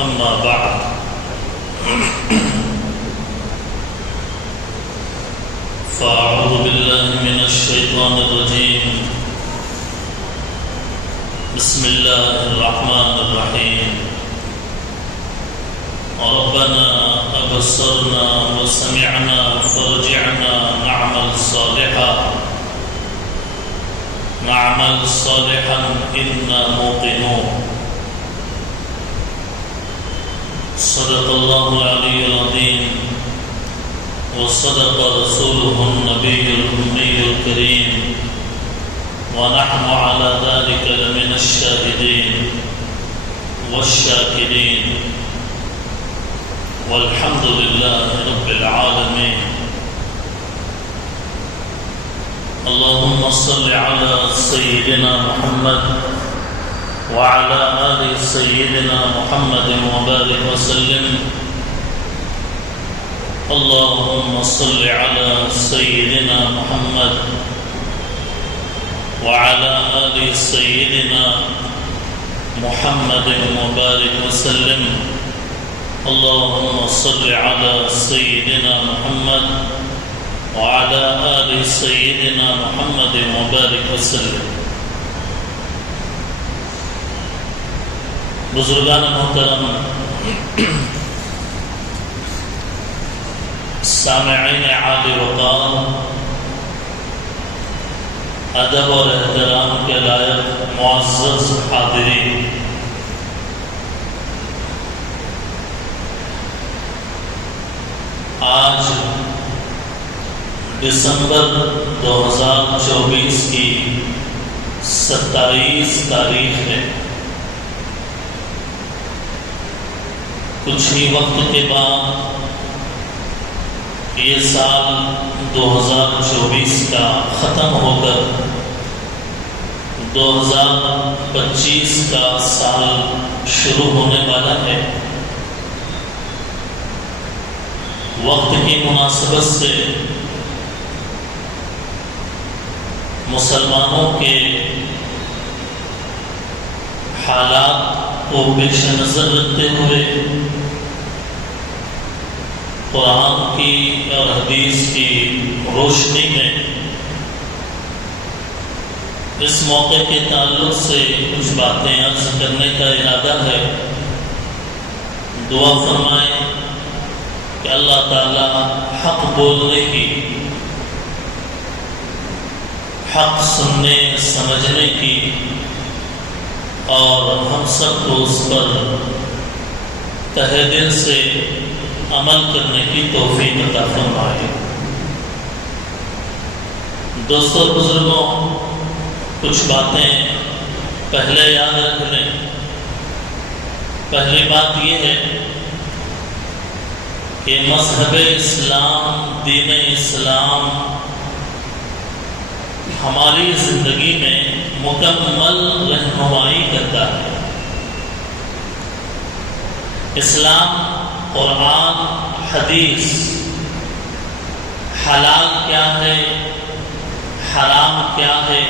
أما بعد فأعوذ بالله من الشيطان الرجيم بسم الله الرحمن الرحيم ربنا أبصرنا وسمعنا فارجعنا نعمل صالحا إنا موقنون صدق الله العلي العظيم وصدق رسوله النبي الأمي الكريم ونحن على ذلك لمن الشاهدين والشاكرين والحمد لله رب العالمين اللهم صل على سيدنا محمد وعلى آل سيدنا محمد وبارك وسلم اللهم صل على سيدنا محمد وعلى آل سيدنا محمد وبارك وسلم اللهم صل على سيدنا محمد وعلى آل سيدنا محمد وبارك وسلم. بزرگان محترم، سامعین عالی وقار، ادب اور احترام کے لائق معزز حاضرین، آج دسمبر 2024 کی 27 تاریخ ہے. کچھ ہی وقت کے بعد یہ سال 2024 کا ختم ہو کر 2025 کا سال شروع ہونے والا ہے. وقت کی مناسبت سے مسلمانوں کے حالات کو پیش نظر رکھتے ہوئے قرآن کی اور حدیث کی روشنی میں اس موقع کے تعلق سے کچھ باتیں عرض کرنے کا ارادہ ہے. دعا فرمائیں کہ اللہ تعالی حق بولنے کی، حق سننے سمجھنے کی اور ہم سب کو اس پر تہہ دل سے عمل کرنے کی توفیق عطا فرمائے. دوستوں اور بزرگوں، کچھ باتیں پہلے یاد رکھ لیں. پہلی بات یہ ہے کہ مذہب اسلام، دین اسلام ہماری زندگی میں مکمل رہنمائی کرتا ہے. اسلام، قرآن، حدیث حلال کیا ہے، حرام کیا ہے،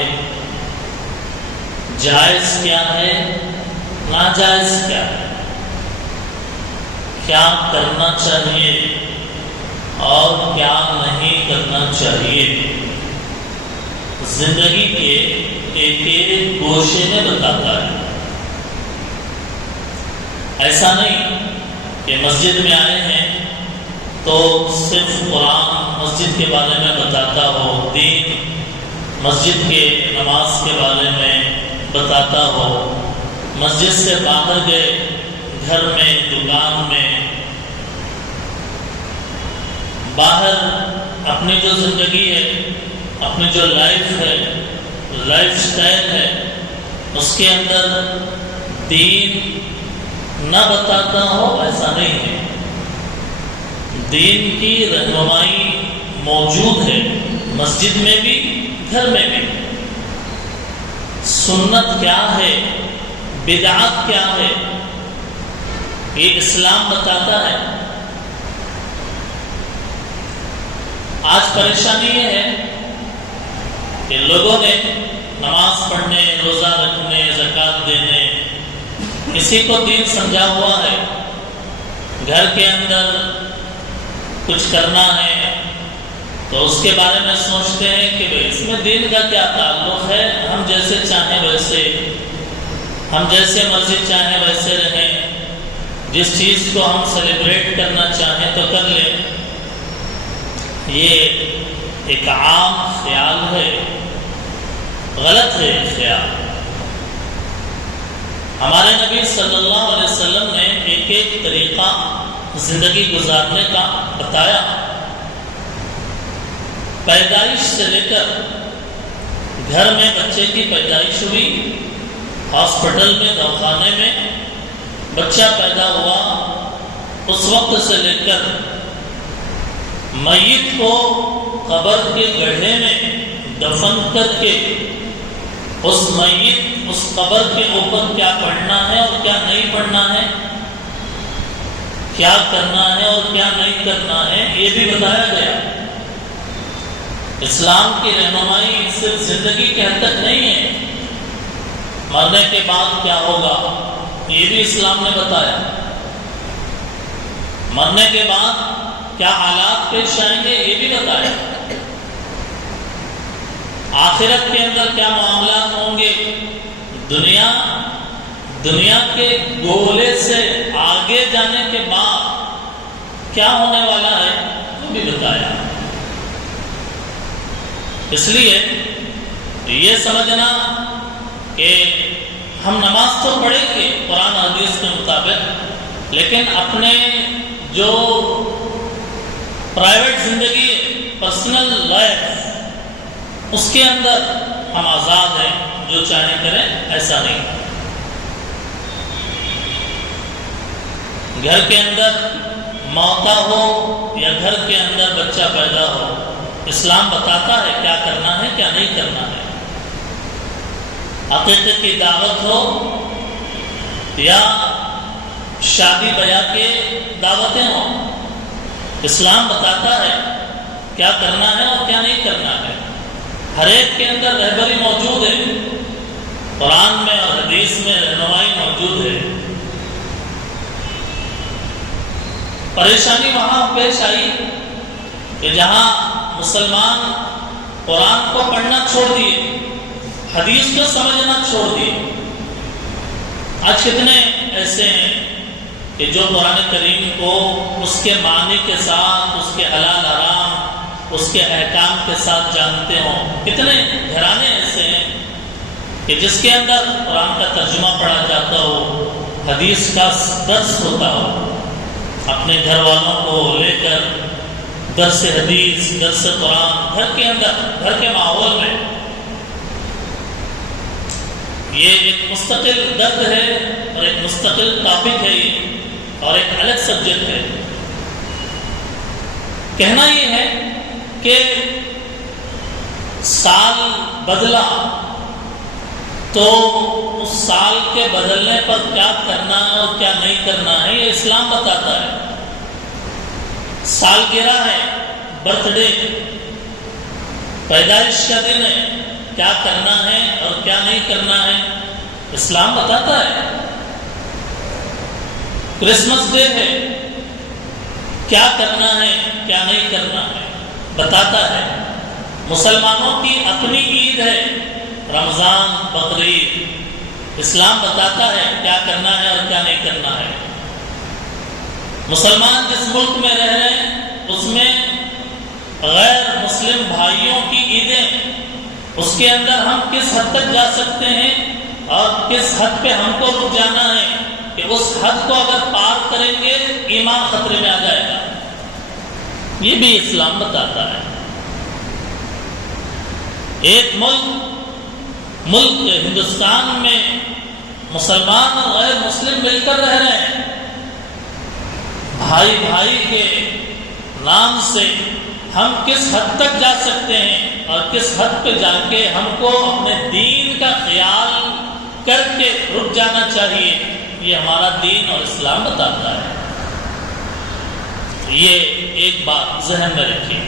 جائز کیا ہے، ناجائز کیا ہے، کیا کرنا چاہیے اور کیا نہیں کرنا چاہیے، زندگی کے ایک ایک گوشے میں بتاتا ہے. ایسا نہیں کہ مسجد میں آئے ہیں تو صرف قرآن مسجد کے بارے میں بتاتا ہو، دین مسجد کے نماز کے بارے میں بتاتا ہو، مسجد سے باہر گئے گھر میں، دکان میں، باہر اپنی جو زندگی ہے، اپنی جو لائف ہے، لائف سٹائل ہے، اس کے اندر دین نہ بتاتا ہو، ایسا نہیں ہے. دین کی رہنمائی موجود ہے، مسجد میں بھی، گھر میں بھی. سنت کیا ہے، بدعت کیا ہے، یہ اسلام بتاتا ہے. آج پریشانی یہ ہے کہ لوگوں نے نماز پڑھنے، روزہ رکھنے، زکوٰۃ دینے، کسی کو دین سمجھا ہوا ہے، گھر کے اندر کچھ کرنا ہے تو اس کے بارے میں سوچتے ہیں کہ بھئی اس میں دین کا کیا تعلق ہے، ہم جیسے چاہیں ویسے، ہم جیسے مرضی چاہیں ویسے رہیں، جس چیز کو ہم سیلیبریٹ کرنا چاہیں تو کر لیں۔ یہ ایک عام خیال ہے، غلط ہے یہ خیال۔ ہمارے نبی صلی اللہ علیہ وسلم نے ایک ایک طریقہ زندگی گزارنے کا بتایا۔ پیدائش سے لے کر گھر میں بچے کی پیدائش ہوئی، ہاسپٹل میں، دواخانے میں بچہ پیدا ہوا، اس وقت سے لے کر میت کو قبر کے گڑھے میں دفن کر کے اس میت، اس قبر کے اوپر کیا پڑھنا ہے اور کیا نہیں پڑھنا ہے، کیا کرنا ہے اور کیا نہیں کرنا ہے، یہ بھی بتایا گیا۔ اسلام کی رہنمائی صرف زندگی کے حد تک نہیں ہے، مرنے کے بعد کیا ہوگا یہ بھی اسلام نے بتایا، مرنے کے بعد کیا حالات پیش آئیں گے یہ بھی بتایا، آخرت کے اندر کیا معاملات ہوں گے، دنیا کے گولے سے آگے جانے کے بعد کیا ہونے والا ہے وہ بھی بتایا۔ اس لیے یہ سمجھنا کہ ہم نماز تو پڑھیں گے قرآن حدیث کے مطابق، لیکن اپنے جو پرائیویٹ زندگی ہے، پرسنل لائف، اس کے اندر ہم آزاد ہیں، جو چاہیں کریں، ایسا نہیں۔ گھر کے اندر موتا ہو یا گھر کے اندر بچہ پیدا ہو، اسلام بتاتا ہے کیا کرنا ہے کیا نہیں کرنا ہے۔ عقیقے کی دعوت ہو یا شادی بیاہ کے دعوتیں ہوں، اسلام بتاتا ہے کیا کرنا ہے اور کیا نہیں کرنا ہے۔ ہر ایک کے اندر رہبری موجود ہے، قرآن میں اور حدیث میں رہنمائی موجود ہے۔ پریشانی وہاں پیش آئی کہ جہاں مسلمان قرآن کو پڑھنا چھوڑ دیے، حدیث کو سمجھنا چھوڑ دیے۔ آج کتنے ایسے ہیں کہ جو قرآن کریم کو اس کے معنی کے ساتھ، اس کے حلال حرام، اس کے احکام کے ساتھ جانتے ہوں۔ کتنے گھرانے ایسے ہیں کہ جس کے اندر قرآن کا ترجمہ پڑھا جاتا ہو، حدیث کا درس ہوتا ہو، اپنے گھر والوں کو لے کر درس حدیث، درس قرآن گھر کے اندر، گھر کے ماحول میں۔ یہ ایک مستقل درد ہے اور ایک مستقل ٹاپک ہے یہ، اور ایک الگ سبجیکٹ ہے۔ کہنا یہ ہے کہ سال بدلا تو اس سال کے بدلنے پر کیا کرنا ہے اور کیا نہیں کرنا ہے یہ اسلام بتاتا ہے۔ سالگرہ ہے، برتھ ڈے، پیدائش کا دن ہے، کیا کرنا ہے اور کیا نہیں کرنا ہے اسلام بتاتا ہے۔ کرسمس ڈے ہے، کیا کرنا ہے کیا نہیں کرنا ہے بتاتا ہے۔ مسلمانوں کی اپنی عید ہے، رمضان، بقرعید، اسلام بتاتا ہے کیا کرنا ہے اور کیا نہیں کرنا ہے۔ مسلمان جس ملک میں رہ رہے ہیں اس میں غیر مسلم بھائیوں کی عیدیں، اس کے اندر ہم کس حد تک جا سکتے ہیں اور کس حد پہ ہم کو رک جانا ہے کہ اس حد کو اگر پار کریں گے ایمان خطرے میں آ جائے گا، یہ بھی اسلام بتاتا ہے۔ ایک ملک ہندوستان میں مسلمان اور غیر مسلم مل کر رہ رہے ہیں، بھائی بھائی کے نام سے ہم کس حد تک جا سکتے ہیں اور کس حد پہ جا کے ہم کو اپنے دین کا خیال کر کے رک جانا چاہیے، یہ ہمارا دین اور اسلام بتاتا ہے۔ یہ ایک بات ذہن میں رکھیے۔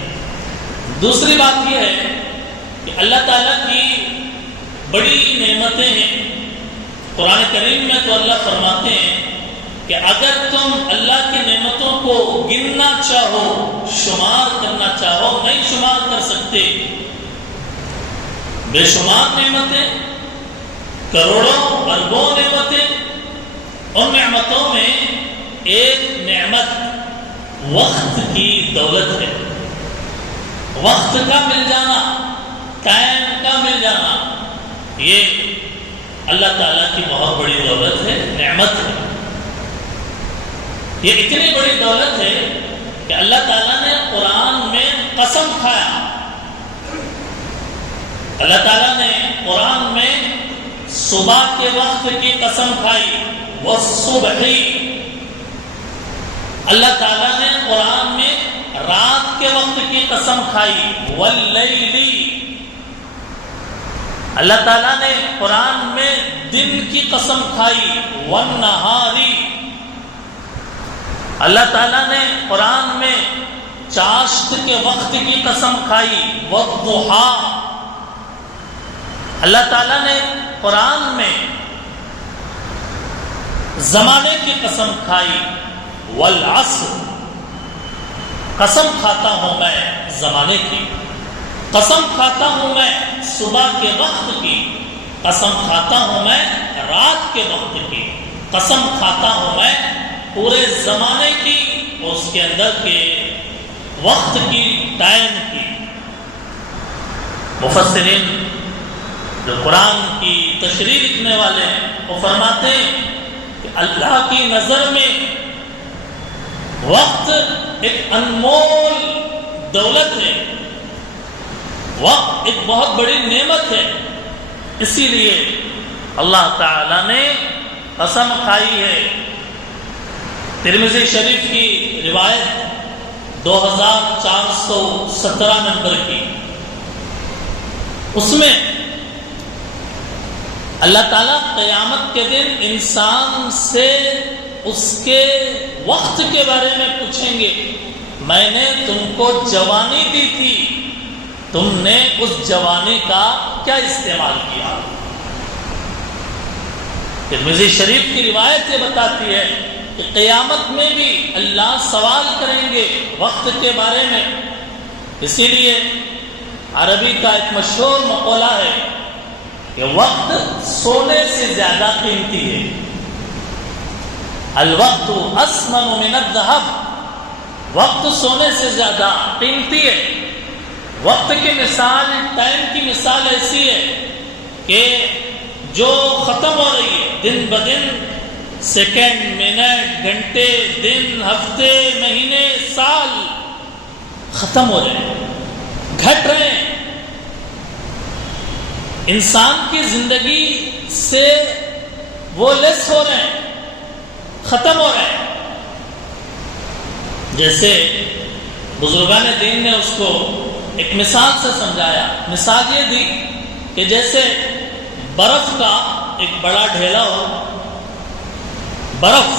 دوسری بات یہ ہے کہ اللہ تعالیٰ کی بڑی نعمتیں ہیں۔ قرآن کریم میں تو اللہ فرماتے ہیں کہ اگر تم اللہ کی نعمتوں کو گننا چاہو، شمار کرنا چاہو، نہیں شمار کر سکتے. بے شمار نعمتیں، کروڑوں اربوں نعمتیں. ان نعمتوں میں ایک نعمت وقت کی دولت ہے. وقت کا مل جانا، ٹائم کا مل جانا، یہ اللہ تعالیٰ کی بہت بڑی دولت ہے، نعمت ہے. یہ اتنی بڑی دولت ہے کہ اللہ تعالیٰ نے قرآن میں قسم کھایا. اللہ تعالیٰ نے قرآن میں صبح کے وقت کی قسم کھائی، والصبح. اللہ تعالیٰ نے قرآن میں رات کے وقت کی قسم کھائی، واللیل. اللہ تعالیٰ نے قرآن میں دن کی قسم کھائی، والنہار. اللہ تعالیٰ نے قرآن میں چاشت کے وقت کی قسم کھائی، والضحیٰ. اللہ تعالیٰ نے قرآن میں زمانے کی قسم کھائی، والعصر. قسم کھاتا ہوں میں زمانے کی، قسم کھاتا ہوں میں صبح کے وقت کی، قسم کھاتا ہوں میں رات کے وقت کی، قسم کھاتا ہوں میں پورے زمانے کی اور اس کے اندر کے وقت کی، ٹائم کی. مفسرین جو قرآن کی تشریح لکھنے والے ہیں وہ فرماتے ہیں کہ اللہ کی نظر میں وقت ایک انمول دولت ہے، وقت ایک بہت بڑی نعمت ہے. اسی لیے اللہ تعالی نے قسم کھائی ہے. ترمذی شریف کی روایت 2417 نمبر کی، اس میں اللہ تعالیٰ قیامت کے دن انسان سے اس کے وقت کے بارے میں پوچھیں گے. میں نے تم کو جوانی دی تھی، تم نے اس جوانی کا کیا استعمال کیا؟ ترمذی شریف کی روایت یہ بتاتی ہے کہ قیامت میں بھی اللہ سوال کریں گے وقت کے بارے میں. اسی لیے عربی کا ایک مشہور مقولہ ہے کہ وقت سونے سے زیادہ قیمتی ہے. الوقت اثمن من الذهب. وقت سونے سے زیادہ قیمتی ہے. وقت کی مثال، ٹائم کی مثال ایسی ہے کہ جو ختم ہو رہی ہے دن بدن، سیکنڈ، منٹ، گھنٹے، دن، ہفتے، مہینے، سال ختم ہو رہے ہیں، گھٹ رہے ہیں. انسان کی زندگی سے وہ لیس ہو رہے ہیں، ختم ہو رہے ہیں. جیسے بزرگان دین نے اس کو ایک مثال سے سمجھایا. مثال یہ دی کہ جیسے برف کا ایک بڑا ڈھیلا ہو، برف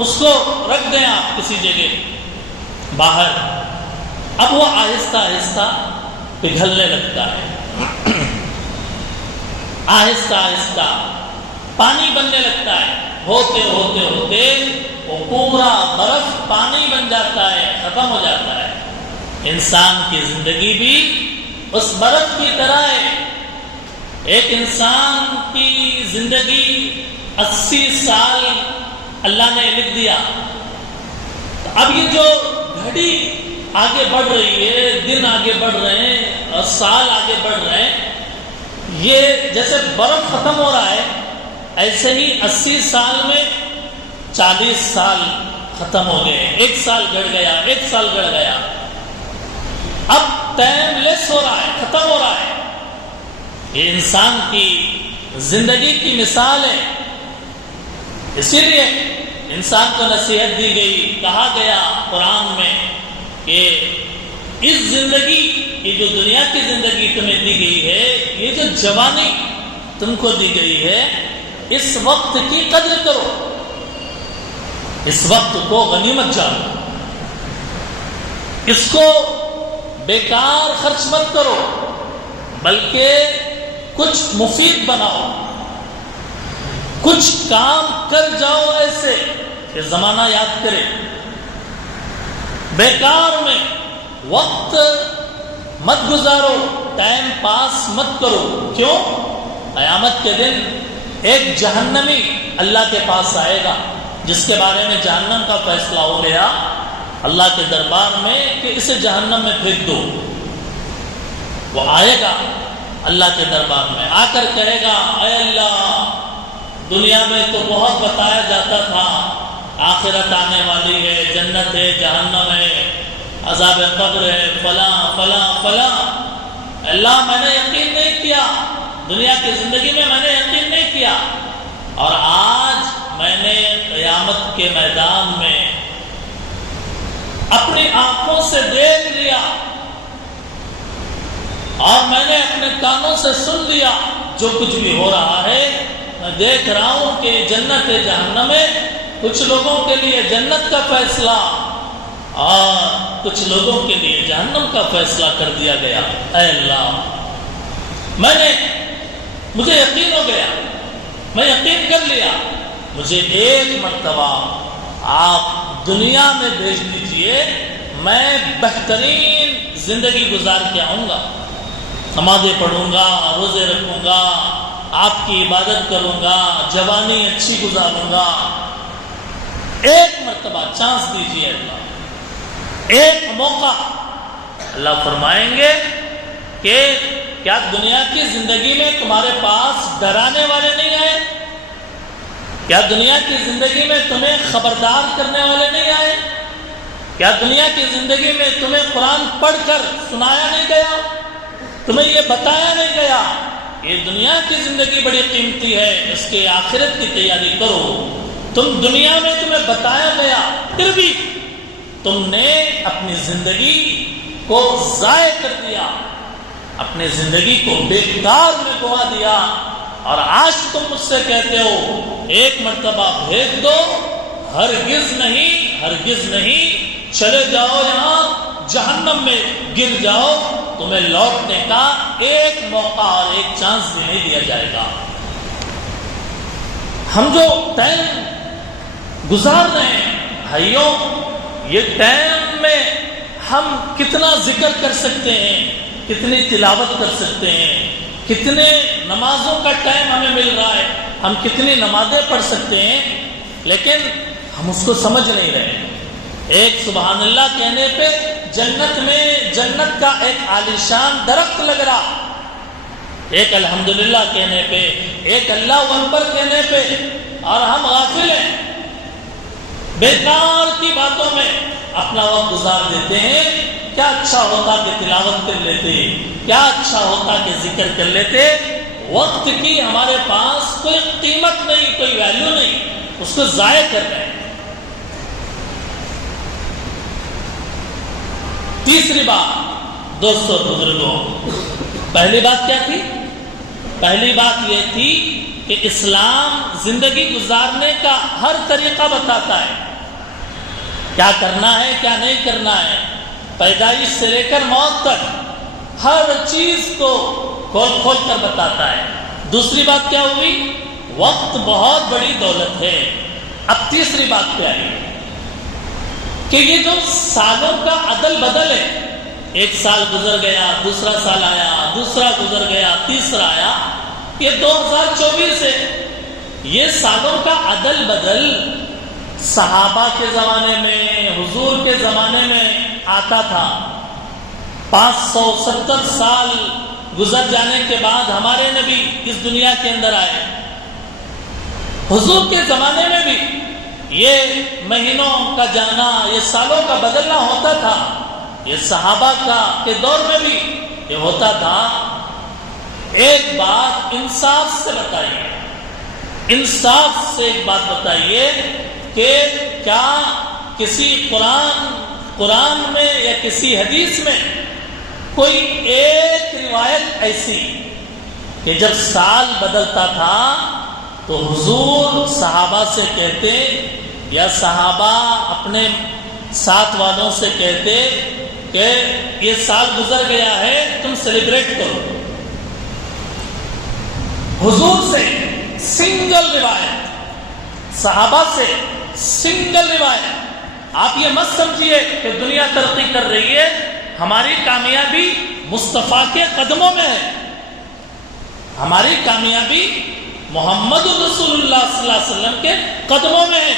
اس کو رکھ دیں آپ کسی جگہ باہر، اب وہ آہستہ آہستہ پگھلنے لگتا ہے، آہستہ آہستہ پانی بننے لگتا ہے. ہوتے ہوتے ہوتے وہ پورا برف پانی بن جاتا ہے، ختم ہو جاتا ہے. انسان کی زندگی بھی اس برف کی طرح ہے. ایک انسان کی زندگی 80 سال اللہ نے لکھ دیا. اب یہ جو گھڑی آگے بڑھ رہی ہے، دن آگے بڑھ رہے ہیں اور سال آگے بڑھ رہے ہیں، یہ جیسے برف ختم ہو رہا ہے ایسے ہی 80 سال میں 40 سال ختم ہو گئے. 1 سال گڑ گیا، 1 سال گڑ گیا. اب ٹائم لیس ہو رہا ہے، ختم ہو رہا ہے. یہ انسان کی زندگی کی مثال ہے. اسی لیے انسان کو نصیحت دی گئی، کہا گیا قرآن میں کہ اس زندگی، یہ جو دنیا کی زندگی تمہیں دی گئی ہے، یہ جو جوانی تم کو دی گئی ہے، اس وقت کی قدر کرو، اس وقت کو غنیمت جانو، اس کو بیکار خرچ مت کرو، بلکہ کچھ مفید بناؤ، کچھ کام کر جاؤ ایسے کہ زمانہ یاد کرے، بیکار میں وقت مت گزارو، ٹائم پاس مت کرو۔ کیوں؟ قیامت کے دن ایک جہنمی اللہ کے پاس آئے گا، جس کے بارے میں جہنم کا فیصلہ ہو گیا اللہ کے دربار میں کہ اسے جہنم میں پھینک دو۔ وہ آئے گا اللہ کے دربار میں، آ کر کہے گا اے اللہ، دنیا میں تو بہت بتایا جاتا تھا، آخرت آنے والی ہے، جنت ہے، جہنم ہے، عذاب قبر ہے، فلاں فلاں فلاں، اللہ میں نے یقین نہیں کیا، دنیا کی زندگی میں نے یقین نہیں کیا، اور آج میں نے قیامت کے میدان میں اپنی آنکھوں سے دیکھ لیا اور میں نے اپنے کانوں سے سن لیا جو کچھ بھی ہو رہا ہے۔ میں دیکھ رہا ہوں کہ جنت جہنم ہے، کچھ لوگوں کے لیے جنت کا فیصلہ اور کچھ لوگوں کے لیے جہنم کا فیصلہ کر دیا گیا۔ اے اللہ، مجھے یقین ہو گیا، میں یقین کر لیا، مجھے ایک مرتبہ آپ دنیا میں بھیج دیجئے، میں بہترین زندگی گزار کے آؤں گا، نمازیں پڑھوں گا، روزے رکھوں گا، آپ کی عبادت کروں گا، جوانی اچھی گزاروں گا۔ ایک مرتبہ چانس دیجیے اللہ، ایک موقع۔ اللہ فرمائیں گے کہ کیا دنیا کی زندگی میں تمہارے پاس ڈرانے والے نہیں آئے؟ کیا دنیا کی زندگی میں تمہیں خبردار کرنے والے نہیں آئے؟ کیا دنیا کی زندگی میں تمہیں قرآن پڑھ کر سنایا نہیں گیا؟ تمہیں یہ بتایا نہیں گیا یہ دنیا کی زندگی بڑی قیمتی ہے، اس کے آخرت کی تیاری کرو؟ دنیا میں تمہیں بتایا گیا، پھر بھی تم نے اپنی زندگی کو ضائع کر دیا، اپنی زندگی کو بیکار میں گوا دیا، اور آج تم مجھ سے کہتے ہو ایک مرتبہ بھیج دو۔ ہرگز نہیں، ہرگز نہیں، چلے جاؤ یہاں جہنم میں گر جاؤ، تمہیں لوٹنے کا ایک موقع اور ایک چانس بھی نہیں دیا جائے گا۔ ہم جو ٹائم گزار رہے ہیں بھائیوں، یہ ٹائم میں ہم کتنا ذکر کر سکتے ہیں، کتنی تلاوت کر سکتے ہیں، کتنے نمازوں کا ٹائم ہمیں مل رہا ہے، ہم کتنی نمازیں پڑھ سکتے ہیں، لیکن ہم اس کو سمجھ نہیں رہے۔ ایک سبحان اللہ کہنے پہ جنت میں جنت کا ایک عالیشان درخت لگ رہا، ایک الحمدللہ کہنے پہ، ایک اللہ اکبر کہنے پہ، اور ہم غافل ہیں، بیکار کی باتوں میں اپنا وقت گزار دیتے ہیں۔ کیا اچھا ہوتا کہ تلاوت کر لیتے، کیا اچھا ہوتا کہ ذکر کر لیتے۔ وقت کی ہمارے پاس کوئی قیمت نہیں، کوئی ویلیو نہیں، اس کو ضائع کر رہے ہیں۔ تیسری بات دوستوں بزرگوں، پہلی بات کیا تھی؟ پہلی بات یہ تھی کہ اسلام زندگی گزارنے کا ہر طریقہ بتاتا ہے، کیا کرنا ہے کیا نہیں کرنا ہے، پیدائش سے لے کر موت تک ہر چیز کو کھول کھول کر بتاتا ہے۔ دوسری بات کیا ہوئی؟ وقت بہت بڑی دولت ہے۔ اب تیسری بات کیا ہے کہ یہ جو سالوں کا عدل بدل ہے، ایک سال گزر گیا، دوسرا سال آیا، دوسرا گزر گیا، تیسرا آیا، یہ 2024 ہے۔ یہ سالوں کا عدل بدل صحابہ کے زمانے میں، حضور کے زمانے میں آتا تھا۔ 570 سال گزر جانے کے بعد ہمارے نبی اس دنیا کے اندر آئے۔ حضور کے زمانے میں بھی یہ مہینوں کا جانا، یہ سالوں کا بدلنا ہوتا تھا، یہ صحابہ کے دور میں بھی یہ ہوتا تھا۔ ایک بات انصاف سے بتائیے، انصاف سے ایک بات بتائیے کہ کیا کسی قرآن میں یا کسی حدیث میں کوئی ایک روایت ایسی کہ جب سال بدلتا تھا تو حضور صحابہ سے کہتے یا صحابہ اپنے ساتھ والوں سے کہتے کہ یہ سال گزر گیا ہے، تم سیلیبریٹ کرو؟ حضور سے سنگل روایت، صحابہ سے سنگل روایت. آپ یہ مت سمجھیے کہ دنیا ترقی کر رہی ہے، ہماری کامیابی مصطفیٰ کے قدموں میں ہے. ہماری کامیابی محمد رسول اللہ صلی اللہ علیہ وسلم کے قدموں میں ہے.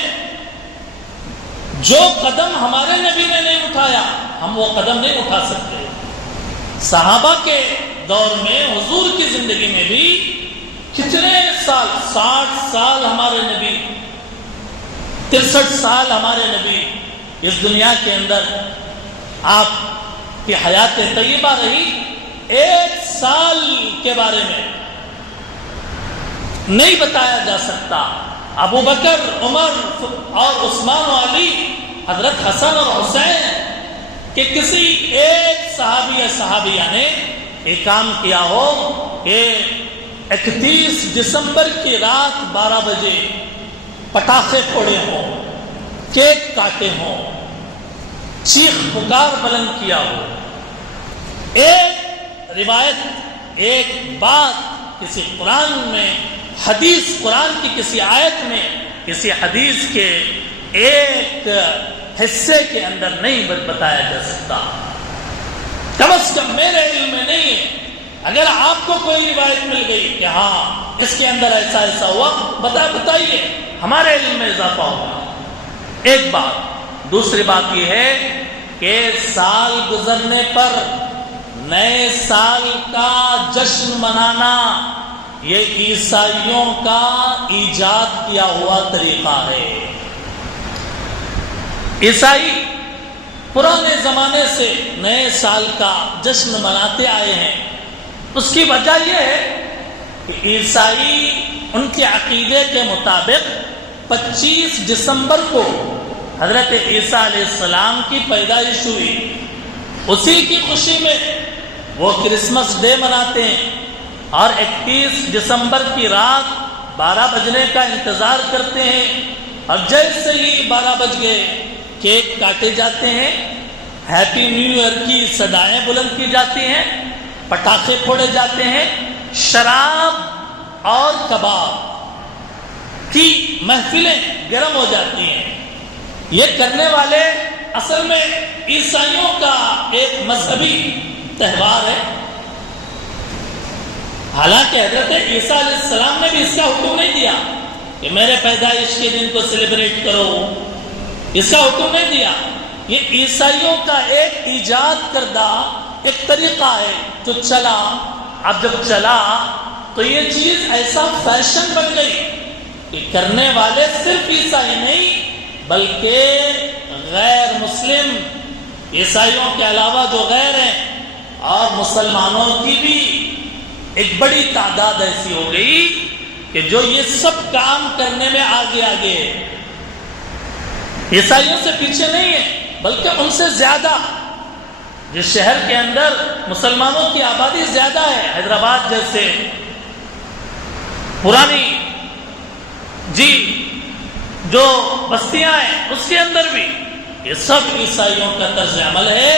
جو قدم ہمارے نبی نے نہیں اٹھایا، ہم وہ قدم نہیں اٹھا سکتے. صحابہ کے دور میں حضور کی زندگی میں بھی کتنے سال، 60 سال ہمارے نبی، 63 سال ہمارے نبی اس دنیا کے اندر. آپ کی حیات طیبہ رہی، 1 سال کے بارے میں نہیں بتایا جا سکتا. ابو بکر، عمر اور عثمان و علی، حضرت حسن اور حسین کہ کسی ایک صحابی یا صحابیہ نے یہ کام کیا ہو کہ 31 دسمبر کی رات 12 بجے پٹاخے پھوڑے ہوں، کیک کاٹے ہوں، چیخ پکار بلند کیا ہو. ایک روایت، ایک بات کسی قرآن میں، حدیث قرآن کی کسی آیت میں، کسی حدیث کے ایک حصے کے اندر نہیں بتایا جا سکتا. کم از کم میرے علم میں نہیں ہے. اگر آپ کو کوئی روایت مل گئی کہ ہاں اس کے اندر ایسا ایسا ہوا، بتائیے، ہمارے علم میں اضافہ ہوگا. ایک بات. دوسری بات یہ ہے کہ سال گزرنے پر نئے سال کا جشن منانا یہ عیسائیوں کا ایجاد کیا ہوا طریقہ ہے. عیسائی پرانے زمانے سے نئے سال کا جشن مناتے آئے ہیں. اس کی وجہ یہ ہے کہ عیسائی ان کے عقیدے کے مطابق 25 دسمبر کو حضرت عیسیٰ علیہ السلام کی پیدائش ہوئی. اسی کی خوشی میں وہ کرسمس ڈے مناتے ہیں اور 31 دسمبر کی رات 12 بجنے کا انتظار کرتے ہیں. اور جیسے ہی 12 بج گئے کیک کاٹے جاتے ہیں، ہیپی نیو ایئر کی صدائیں بلند کی جاتی ہیں، پٹاخے پھوڑے جاتے ہیں، شراب اور کباب کی محفلیں گرم ہو جاتی ہیں. یہ کرنے والے اصل میں عیسائیوں کا ایک مذہبی تہوار ہے. حالانکہ حضرت عیسیٰ علیہ السلام نے بھی اس کا حکم نہیں دیا کہ میرے پیدائش کے دن کو سیلیبریٹ کرو، اس کا حکم نہیں دیا. یہ عیسائیوں کا ایک ایجاد کردہ ایک طریقہ ہے جو چلا. اب جب چلا تو یہ چیز ایسا فیشن بن گئی کہ کرنے والے صرف عیسائی نہیں بلکہ غیر مسلم، عیسائیوں کے علاوہ جو غیر ہیں اور مسلمانوں کی بھی ایک بڑی تعداد ایسی ہو گئی کہ جو یہ سب کام کرنے میں آگے آگے ہے. عیسائیوں سے پیچھے نہیں ہے بلکہ ان سے زیادہ. جس شہر کے اندر مسلمانوں کی آبادی زیادہ ہے، حیدرآباد جیسے پرانی جو بستیاں ہیں اس کے اندر بھی یہ سب عیسائیوں کا طرز عمل ہے.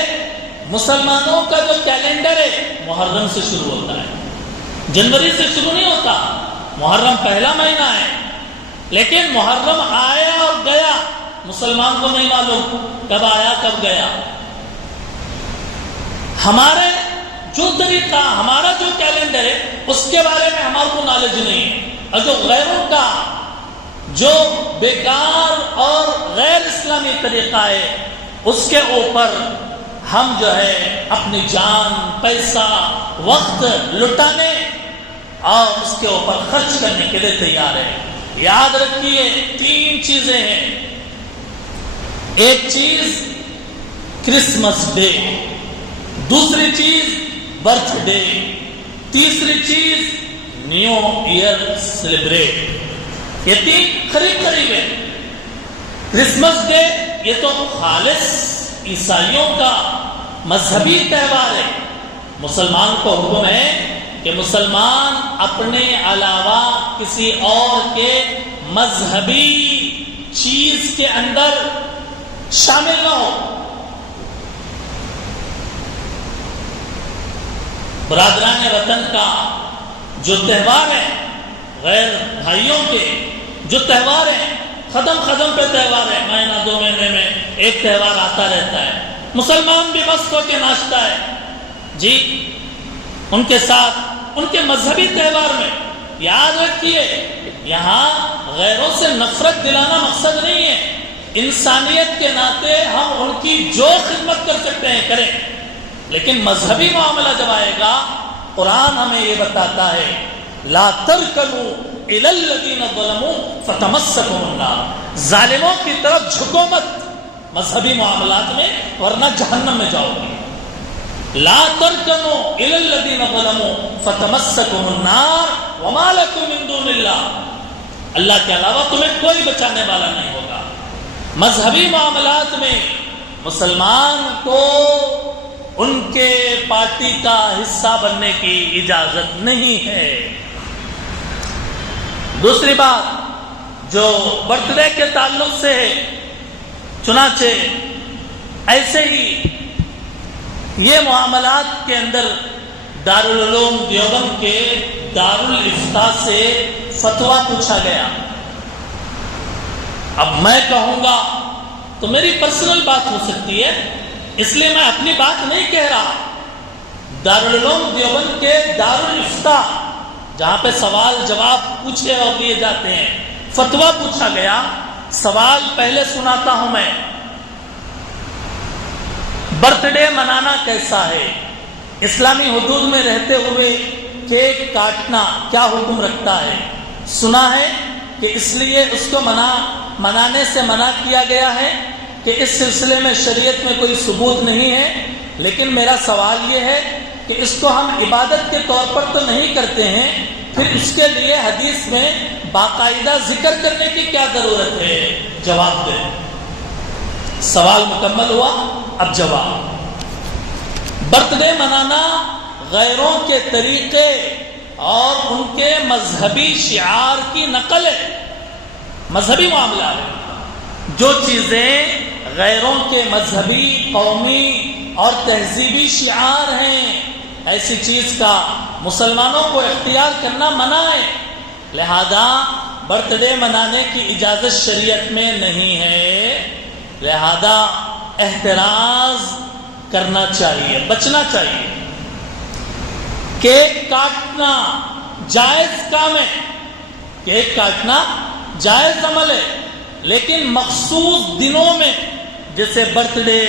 مسلمانوں کا جو کیلنڈر ہے محرم سے شروع ہوتا ہے، جنوری سے شروع نہیں ہوتا. محرم پہلا مہینہ ہے، لیکن محرم آیا اور گیا مسلمان کو نہیں معلوم کب آیا کب گیا. ہمارے جو طریقہ، ہمارا جو کیلنڈر ہے اس کے بارے میں ہمارے کو نالج نہیں ہے. اور جو غیروں کا جو بیکار اور غیر اسلامی طریقہ ہے اس کے اوپر ہم جو ہے اپنی جان، پیسہ، وقت لٹانے اور اس کے اوپر خرچ کرنے کے لیے تیار ہیں. یاد رکھیے 3 چیزیں ہیں. ایک چیز کرسمس ڈے، دوسری چیز برتھ ڈے، تیسری چیز نیو ایئر سیلیبریٹ. یہ 3 قریب ہیں. کرسمس ڈے یہ تو خالص عیسائیوں کا مذہبی تہوار ہے. مسلمان کو حکم ہے کہ مسلمان اپنے علاوہ کسی اور کے مذہبی چیز کے اندر شامل نہ ہو. برادران وطن کا جو تہوار ہے، غیر بھائیوں کے جو تہوار ہیں، قدم قدم پہ تہوار ہے، مہینہ 2 مہینے میں ایک تہوار آتا رہتا ہے، مسلمان بھی مست ہو کے ناچتا ہے جی ان کے ساتھ ان کے مذہبی تہوار میں۔ یاد رکھیے یہاں غیروں سے نفرت دلانا مقصد نہیں ہے، انسانیت کے ناطے ہم ان کی جو خدمت کر سکتے ہیں کریں، لیکن مذہبی معاملہ جب آئے گا قرآن ہمیں یہ بتاتا ہے لا ترکنوا الی الذین ظلموا فتمسکم النار، ظالموں کی طرف جھکو مت مذہبی معاملات میں ورنہ جہنم میں جاؤ گے۔ لا ترکنوا الی الذین ظلموا فتمسکم النار وما لکم من دون اللہ، اللہ کے علاوہ تمہیں کوئی بچانے والا نہیں ہوگا۔ مذہبی معاملات میں مسلمان کو ان کے پارٹی کا حصہ بننے کی اجازت نہیں ہے۔ دوسری بات جو برتھ ڈے کے تعلق سے ہے، چنانچہ ایسے ہی یہ معاملات کے اندر دارالعلوم دیوبند کے دارالافتاء سے فتویٰ پوچھا گیا۔ اب میں کہوں گا تو میری پرسنل بات ہو سکتی ہے، اس لیے میں اپنی بات نہیں کہہ رہا۔ دارالعلوم دیوبند کے دارالافتاء جہاں پہ سوال جواب پوچھے اور لیے جاتے ہیں، فتویٰ پوچھا گیا۔ سوال پہلے سناتا ہوں میں، برتھ ڈے منانا کیسا ہے؟ اسلامی حدود میں رہتے ہوئے کیک کاٹنا کیا حکم رکھتا ہے؟ سنا ہے کہ اس لیے اس کو منانے سے منع کیا گیا ہے کہ اس سلسلے میں شریعت میں کوئی ثبوت نہیں ہے، لیکن میرا سوال یہ ہے کہ اس کو ہم عبادت کے طور پر تو نہیں کرتے ہیں، پھر اس کے لیے حدیث میں باقاعدہ ذکر کرنے کی کیا ضرورت ہے؟ جواب دیں۔ سوال مکمل ہوا، اب جواب۔ برتھ ڈے منانا غیروں کے طریقے اور ان کے مذہبی شعار کی نقل ہے، مذہبی معاملہ ہے۔ جو چیزیں غیروں کے مذہبی، قومی اور تہذیبی شعار ہیں، ایسی چیز کا مسلمانوں کو اختیار کرنا منع ہے، لہذا برتھ ڈے منانے کی اجازت شریعت میں نہیں ہے، لہذا احتراز کرنا چاہیے، بچنا چاہیے۔ کیک کاٹنا جائز کام ہے، کیک کاٹنا جائز عمل ہے، لیکن مخصوص دنوں میں جیسے برتھ ڈے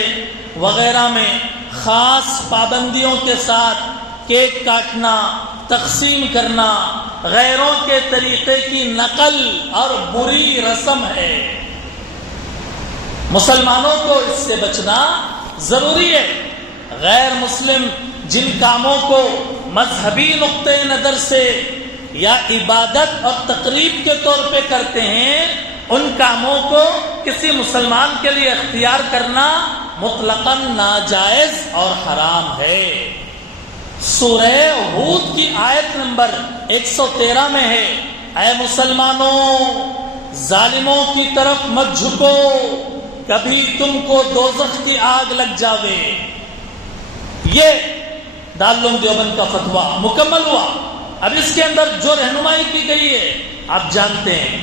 وغیرہ میں خاص پابندیوں کے ساتھ کیک کاٹنا، تقسیم کرنا غیروں کے طریقے کی نقل اور بری رسم ہے۔ مسلمانوں کو اس سے بچنا ضروری ہے۔ غیر مسلم جن کاموں کو مذہبی نقطۂ نظر سے یا عبادت اور تقریب کے طور پہ کرتے ہیں، ان کاموں کو کسی مسلمان کے لیے اختیار کرنا مطلقاً ناجائز اور حرام ہے۔ سورہ ہود کی آیت نمبر 113 میں ہے، اے مسلمانوں ظالموں کی طرف مت جھکو، کبھی تم کو دوزخ کی آگ لگ جاوے۔ یہ دارالعلوم دیوبند کا فتویٰ مکمل ہوا۔ اب اس کے اندر جو رہنمائی کی گئی ہے آپ جانتے ہیں۔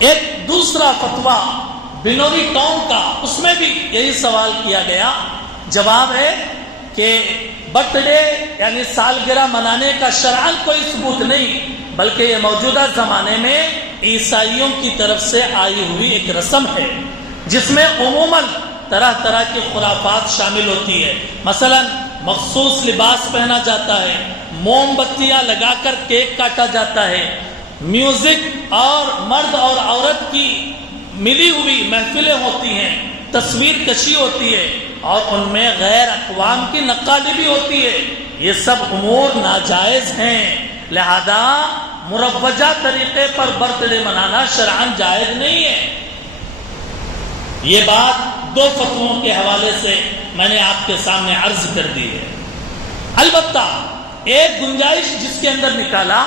ایک دوسرا فتویٰ بنوری ٹاؤن کا، اس میں بھی یہی سوال کیا گیا۔ جواب ہے کہ برتھ ڈے یعنی سالگرہ منانے کا شرعاً کوئی ثبوت نہیں، بلکہ یہ موجودہ زمانے میں عیسائیوں کی طرف سے آئی ہوئی ایک رسم ہے، جس میں عموماً طرح طرح کی خرافات شامل ہوتی ہے۔ مثلا مخصوص لباس پہنا جاتا ہے، موم بتیاں لگا کر کیک کاٹا جاتا ہے، میوزک اور مرد اور عورت کی ملی ہوئی محفلیں ہوتی ہیں، تصویر کشی ہوتی ہے اور ان میں غیر اقوام کی نقالی بھی ہوتی ہے۔ یہ سب امور ناجائز ہیں، لہذا مروجہ طریقے پر برتھ ڈے منانا شرعاً جائز نہیں ہے۔ یہ بات دو فتووں کے حوالے سے میں نے آپ کے سامنے عرض کر دی ہے۔ البتہ ایک گنجائش جس کے اندر نکالا،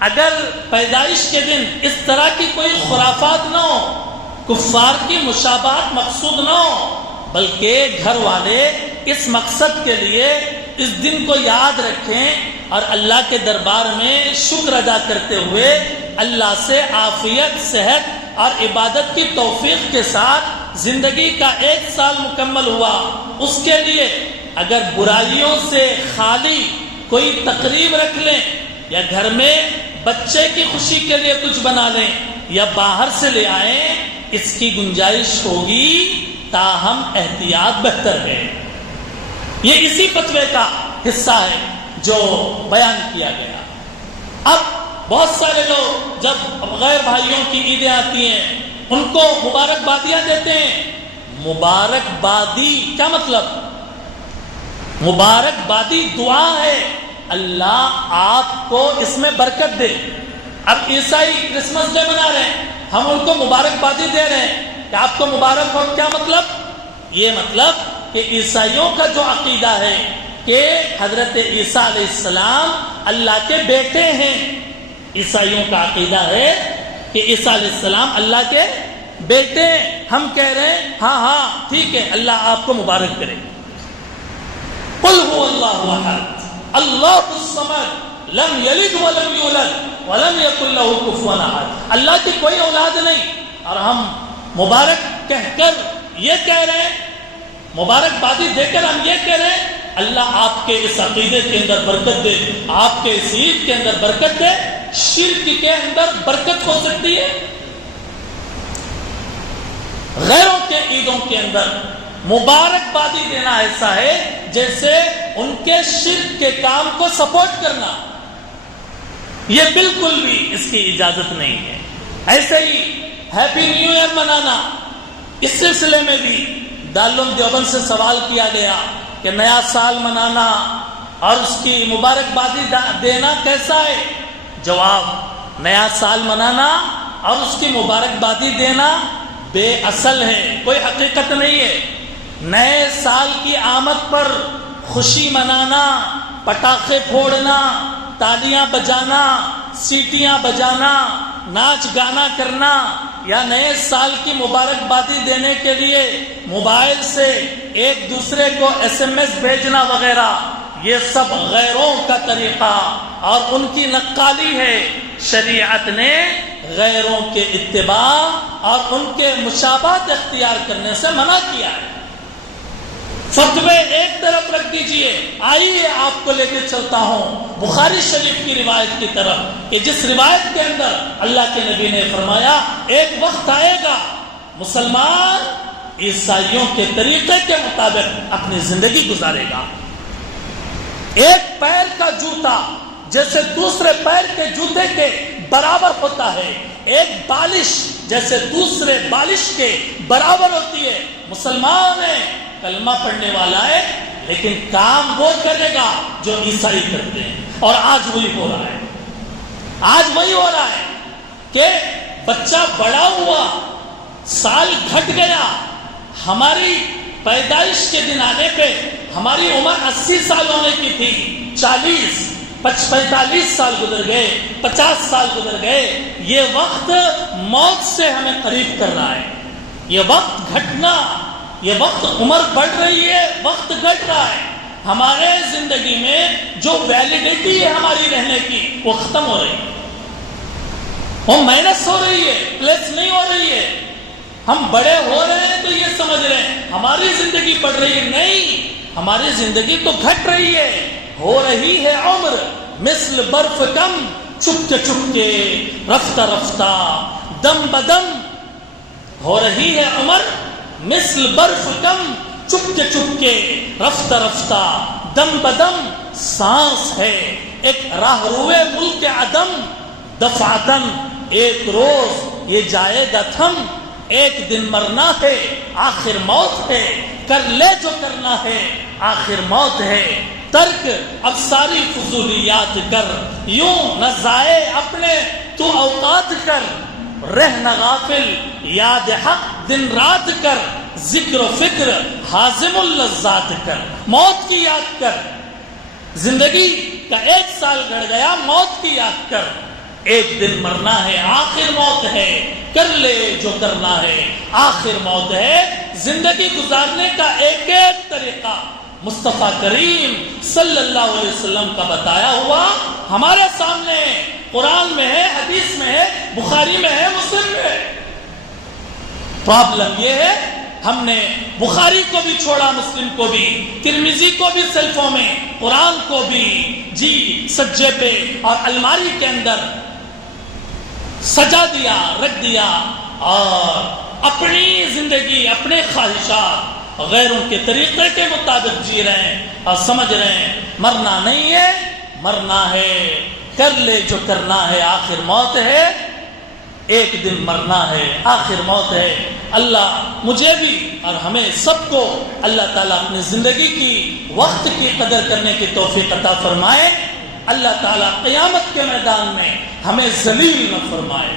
اگر پیدائش کے دن اس طرح کی کوئی خرافات نہ ہو، کفار کی مشابہت مقصود نہ ہو، بلکہ گھر والے اس مقصد کے لیے اس دن کو یاد رکھیں اور اللہ کے دربار میں شکر ادا کرتے ہوئے اللہ سے عافیت، صحت اور عبادت کی توفیق کے ساتھ زندگی کا 1 سال مکمل ہوا، اس کے لیے اگر برائیوں سے خالی کوئی تقریب رکھ لیں یا گھر میں بچے کی خوشی کے لیے کچھ بنا لیں یا باہر سے لے آئیں، اس کی گنجائش ہوگی، تاہم احتیاط بہتر ہے۔ یہ اسی فتوے کا حصہ ہے جو بیان کیا گیا۔ اب بہت سارے لوگ جب غیر بھائیوں کی عیدیں آتی ہیں ان کو مبارکبادیاں دیتے ہیں۔ مبارکبادی کیا مطلب؟ مبارکبادی دعا ہے، اللہ آپ کو اس میں برکت دے۔ اب عیسائی کرسمس ڈے منا رہے ہیں، ہم ان کو مبارکبادی دے رہے ہیں کہ آپ کو مبارک ہو۔ کیا مطلب؟ یہ مطلب کہ عیسائیوں کا جو عقیدہ ہے کہ حضرت عیسیٰ علیہ السلام اللہ کے بیٹے ہیں، عیسائیوں کا عقیدہ ہے کہ عیسیٰ علیہ السلام اللہ کے بیٹے ہیں۔ ہم کہہ رہے ہیں ہاں ٹھیک ہے، اللہ آپ کو مبارک کرے۔ قل هو اللہ احد اللہ الصمد لم یلد ولم یولد ولم یکن له کفوا احد۔ اللہ کی کوئی اولاد نہیں، اور ہم مبارک کہہ کر یہ کہہ رہے ہیں، مبارکبادی دے کر ہم یہ کہہ رہے ہیں اللہ آپ کے اس عقیدے کے اندر برکت دے، آپ کے اس عید کے اندر برکت دے۔ شرک کے اندر برکت ہو سکتی ہے؟ غیروں کے عیدوں کے اندر مبارکبادی دینا ایسا ہے جیسے ان کے شرک کے کام کو سپورٹ کرنا، یہ بالکل بھی اس کی اجازت نہیں ہے۔ ایسے ہی ہیپی نیو ایئر منانا، اس سلسلے میں بھی دارالعلوم دیوبند سے سوال کیا گیا کہ نیا سال منانا اور اس کی مبارکبادی دینا کیسا ہے؟ جواب، نیا سال منانا اور اس کی مبارکبادی دینا بے اصل ہے، کوئی حقیقت نہیں ہے۔ نئے سال کی آمد پر خوشی منانا، پٹاخے پھوڑنا، تالیاں بجانا، سیٹیاں بجانا، ناچ گانا کرنا یا نئے سال کی مبارکبادی دینے کے لیے موبائل سے ایک دوسرے کو SMS بھیجنا وغیرہ، یہ سب غیروں کا طریقہ اور ان کی نقالی ہے۔ شریعت نے غیروں کے اتباع اور ان کے مشابہت اختیار کرنے سے منع کیا ہے۔ فتوے ایک طرف رکھ دیجئے، آئیے آپ کو لے کے چلتا ہوں بخاری شریف کی روایت کی طرف، کہ جس روایت کے اندر اللہ کے نبی نے فرمایا ایک وقت آئے گا مسلمان عیسائیوں کے طریقے کے مطابق اپنی زندگی گزارے گا۔ ایک پیر کا جوتا جیسے دوسرے پیر کے جوتے کے برابر ہوتا ہے، ایک بالش جیسے دوسرے بالش کے برابر ہوتی ہے۔ مسلمان ہے، کلمہ پڑھنے والا ہے، لیکن کام وہ کرے گا جو عیسائی کرتے ہیں، اور آج وہی ہو رہا ہے۔ آج وہی ہو رہا ہے کہ بچہ بڑا ہوا، سال گھٹ گیا، ہماری پیدائش کے دن آنے پہ ہماری عمر 80 سال ہونے کی تھی، 40 45 سال گزر گئے، 50 سال گزر گئے۔ یہ وقت موت سے ہمیں قریب کر رہا ہے۔ یہ وقت گھٹنا، یہ وقت عمر بڑھ رہی ہے، وقت گھٹ رہا ہے۔ ہمارے زندگی میں جو ویلیڈیٹی ہے ہماری رہنے کی وہ ختم ہو رہی ہے، وہ مائنس ہو رہی ہے، پلس نہیں ہو رہی ہے۔ ہم بڑے ہو رہے ہیں تو یہ سمجھ رہے ہیں ہماری زندگی بڑھ رہی ہے، نہیں، ہماری زندگی تو گھٹ رہی ہے۔ ہو رہی ہے عمر مثل برف کم، چپکے چپکے، رفتہ رفتہ، دم بدم۔ ہو رہی ہے عمر مثل برف کم، چپکے چپکے، رفتہ رفتہ، دم بدم۔ سانس ہے ایک راہ روے ملک عدم، دفعتن ایک روز یہ جائے گا تھم۔ ایک دن مرنا ہے آخر موت ہے، کر لے جو کرنا ہے آخر موت ہے۔ ترک اب ساری فضولیات کر، یوں نہ ضائع اپنے تو اوقات کر۔ رہ نہ غافل یاد حق دن رات کر، ذکر و فکر حازم اللذات کر۔ موت کی یاد کر، زندگی کا 1 سال گڑ گیا، موت کی یاد کر۔ ایک دن مرنا ہے آخر موت ہے، کر لے جو کرنا ہے آخر موت ہے۔ زندگی گزارنے کا ایک ایک طریقہ مصطفیٰ کریم صلی اللہ علیہ وسلم کا بتایا ہوا ہمارے سامنے قرآن میں ہے، حدیث میں ہے، بخاری میں ہے، مسلم میں ہے۔ پرابلم یہ ہے ہم نے بخاری کو بھی چھوڑا، مسلم کو بھی، ترمذی کو بھی سیلفوں میں، قرآن کو بھی جی سجے پہ اور الماری کے اندر سجا دیا، رکھ دیا، اور اپنی زندگی، اپنے خواہشات غیروں کے طریقے کے مطابق جی رہے ہیں اور سمجھ رہے ہیں مرنا نہیں ہے، مرنا ہے، کر لے جو کرنا ہے، آخر موت ہے، ایک دن مرنا ہے، آخر موت ہے۔ اللہ مجھے بھی اور ہمیں سب کو اللہ تعالیٰ اپنی زندگی کی، وقت کی قدر کرنے کی توفیق عطا فرمائے۔ اللہ تعالیٰ قیامت کے میدان میں ہمیں ذلیل نہ فرمائے،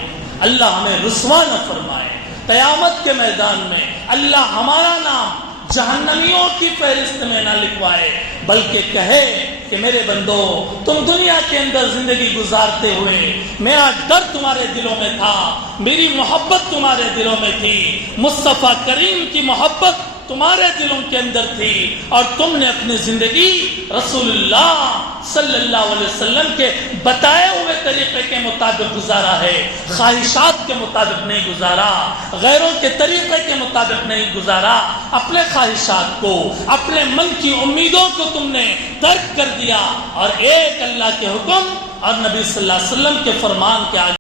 اللہ ہمیں رسوا نہ فرمائے۔ قیامت کے میدان میں اللہ ہمارا نام جہنمیوں کی فہرست میں نہ لکھوائے، بلکہ کہے کہ میرے بندو تم دنیا کے اندر زندگی گزارتے ہوئے میرا ڈر تمہارے دلوں میں تھا، میری محبت تمہارے دلوں میں تھی، مصطفیٰ کریم کی محبت تمہارے دلوں کے اندر تھی، اور تم نے اپنی زندگی رسول اللہ صلی اللہ علیہ وسلم کے بتائے ہوئے طریقے کے مطابق گزارا ہے، خواہشات کے مطابق نہیں گزارا، غیروں کے طریقے کے مطابق نہیں گزارا، اپنے خواہشات کو، اپنے من کی امیدوں کو تم نے ترک کر دیا، اور ایک اللہ کے حکم اور نبی صلی اللہ علیہ وسلم کے فرمان کے آگے